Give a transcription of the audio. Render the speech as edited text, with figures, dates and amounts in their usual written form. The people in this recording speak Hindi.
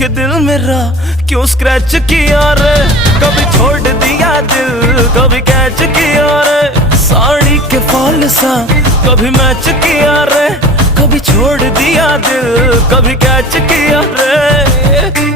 के दिल मेरा क्यों स्क्रैच किया रे, कभी छोड़ दिया दिल कभी कैच किया रे, साड़ी के फॉल सा कभी मैच किया रे, कभी छोड़ दिया दिल कभी कैच किया रे।